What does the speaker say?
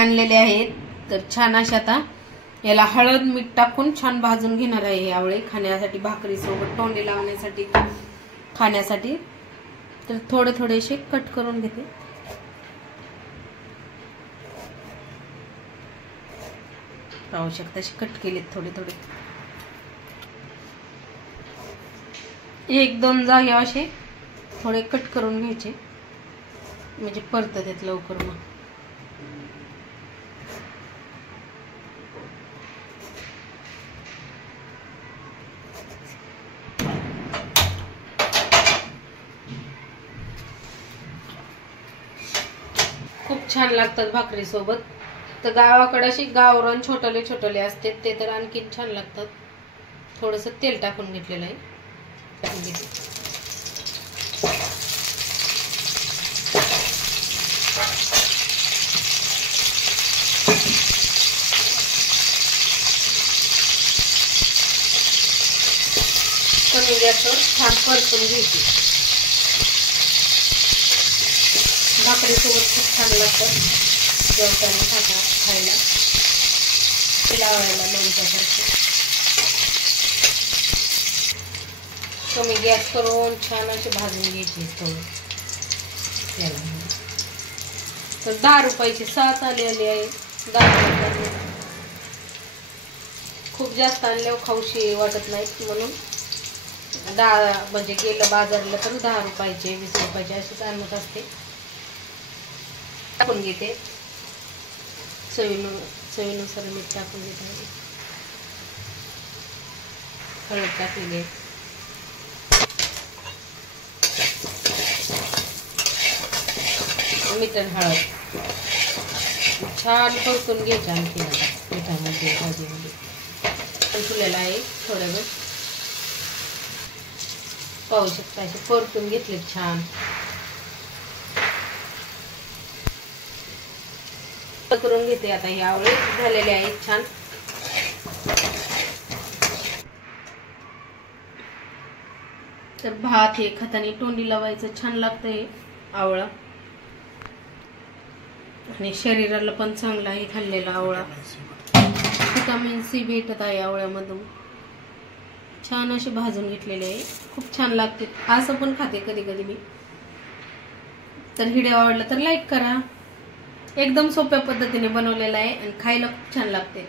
आणलेले आहेत तर छान अशा आता याला हळद मीठ टाकून छान भाजून घेणार आहे हे आवळे खाण्यासाठी, भाकरी सोबत तोंडी लावण्यासाठी, खाण्यासाठी. तर थोडे थोडेसे कट करून घेते. पाहू शकता असे कट केलेत थोडे थोडे. एक दोन जागे असे थोडे कट करून घ्यायचे म्हणजे परतत येत लवकर. मग खूप छान लागतात भाकरी सोबत. तर गावाकडे अशी गावरान छोटले छोटले असते ते तर आणखी छान लागतात. थोडस तेल टाकून घेतलेलं आहे. कमी गॅसवर छान परतून घ्यायची. भाकरी सोबत खूप छान लागतात जेवताना खायला, लावायला लोणच्यासारखे. कमी गॅस करून छान असे भाजून घ्यायचे थोडं. तर 10 रुपयाची 7 आलेली आहे. 10 रुपये खूप जास्त आणल्यावर खाऊशी वाटत नाहीत म्हणून 10 म्हणजे गेलं बाजारला तर 10 रुपयाचे 20 रुपयाचे असेच आणत असते. टाकून घेते. चवीनुसार मीठ टाकून घेते. हळद टाकलेली. मीठ आणि हळद छान परतून घ्यायचं. आणखी मिठामध्ये भाजीमध्ये ठेवलेला आहे थोड्या वेळ. पाहू शकता असे परतून घेतले छान. करून घेते आता. हे आवळे झालेले आहेत छान. तर भात हे खातानी तोंडी लावायचं छान लागतंय आवळा. आणि शरीराला पण चांगला आहे खाल्लेला आवळा. व्हिटॅमिन सी भेटत आहे आवळ्यामधून. छान असे भाजून घेतलेले आहे. खूप छान लागते. असं पण खाते कधी कधी मी. तर व्हिडिओ आवडला तर लाईक करा. एकदम सोप्या पद्धतीने बनवलेला आहे आणि खायला खूप छान लागते.